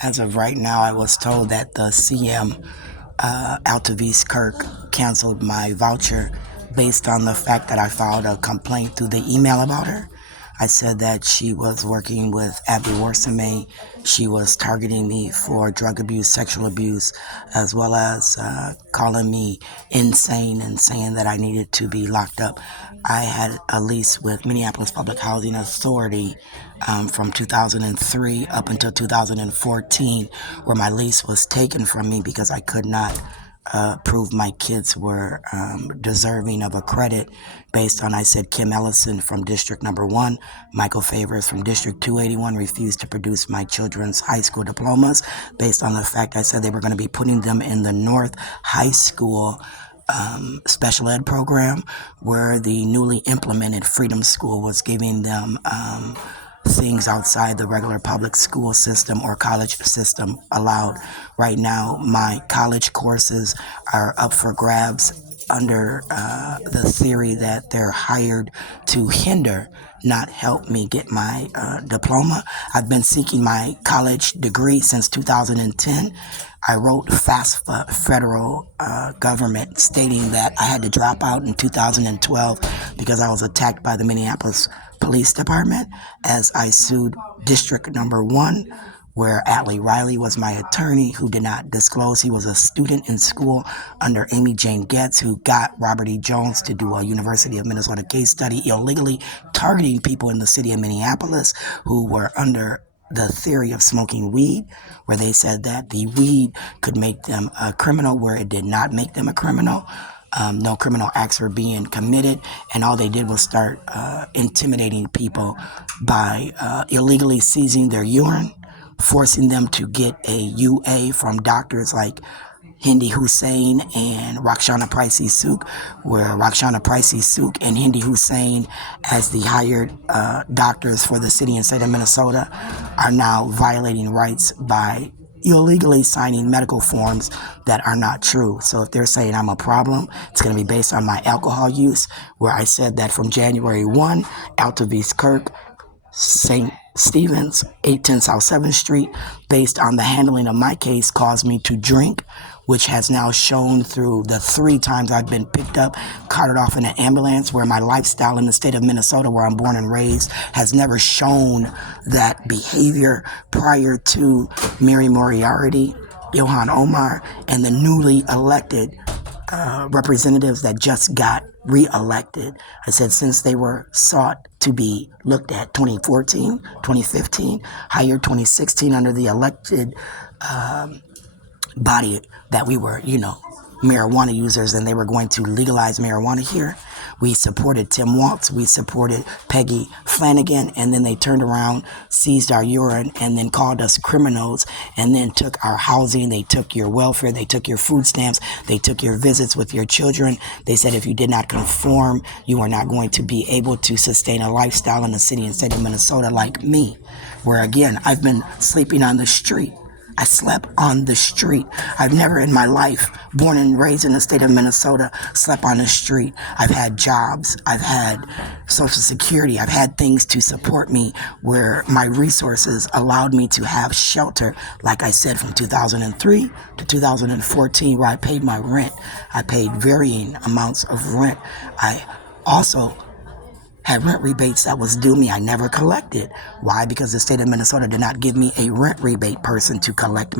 As of right now, I was told that the CM out of East Kirk canceled my voucher based on the fact that I filed a complaint through the email about her. I said that she was working with Abby Warsame. She was targeting me for drug abuse, sexual abuse, as well as calling me insane and saying that I needed to be locked up. I had a lease with Minneapolis Public Housing Authority from 2003 up until 2014, where my lease was taken from me because I could not prove my kids were deserving of a credit based on, I said, Kim Ellison from District Number 1, Michael Favors from District 281 refused to produce my children's high school diplomas based on the fact I said they were going to be putting them in the North High School special ed program, where the newly implemented Freedom School was giving them things outside the regular public school system or college system allowed. Right now, my college courses are up for grabs under the theory that they're hired to hinder, not help me get my diploma. I've been seeking my college degree since 2010. I wrote FAFSA, federal government, stating that I had to drop out in 2012 because I was attacked by the Minneapolis Police Department, as I sued District Number 1, where Atlee Riley was my attorney, who did not disclose he was a student in school under Amy Jane Getz, who got Robert E. Jones to do a University of Minnesota case study illegally targeting people in the city of Minneapolis who were under the theory of smoking weed, where they said that the weed could make them a criminal, where it did not make them a criminal. No criminal acts were being committed, and all they did was start intimidating people by illegally seizing their urine, forcing them to get a UA from doctors like Hindi Hussein and Rakshana Pricey Sook, where Rakshana Pricey Sook and Hindi Hussein, as the hired doctors for the city and state of Minnesota, are now violating rights by illegally signing medical forms that are not true. So if they're saying I'm a problem, it's going to be based on my alcohol use, where I said that from January 1, out of East Kirk, St. Stevens, 810 South 7th Street, based on the handling of my case, caused me to drink, which has now shown through the 3 times I've been picked up, carted off in an ambulance, where my lifestyle in the state of Minnesota, where I'm born and raised, has never shown that behavior prior to Mary Moriarty, Ilhan Omar, and the newly elected representatives that just got re-elected. I said since they were sought to be looked at 2014, 2015, hired 2016 under the elected body that we were, marijuana users, and they were going to legalize marijuana here. We supported Tim Waltz, we supported Peggy Flanagan, and then they turned around, seized our urine, and then called us criminals, and then took our housing, they took your welfare, they took your food stamps, they took your visits with your children. They said if you did not conform, you are not going to be able to sustain a lifestyle in the city and state of Minnesota like me, where again, I've been sleeping on the street. I slept on the street. I've never in my life, born and raised in the state of Minnesota, slept on the street. I've had jobs. I've had Social Security. I've had things to support me where my resources allowed me to have shelter. Like I said, from 2003 to 2014, where I paid my rent. I paid varying amounts of rent. I also had rent rebates that was due me. I never collected. Why? Because the state of Minnesota did not give me a rent rebate person to collect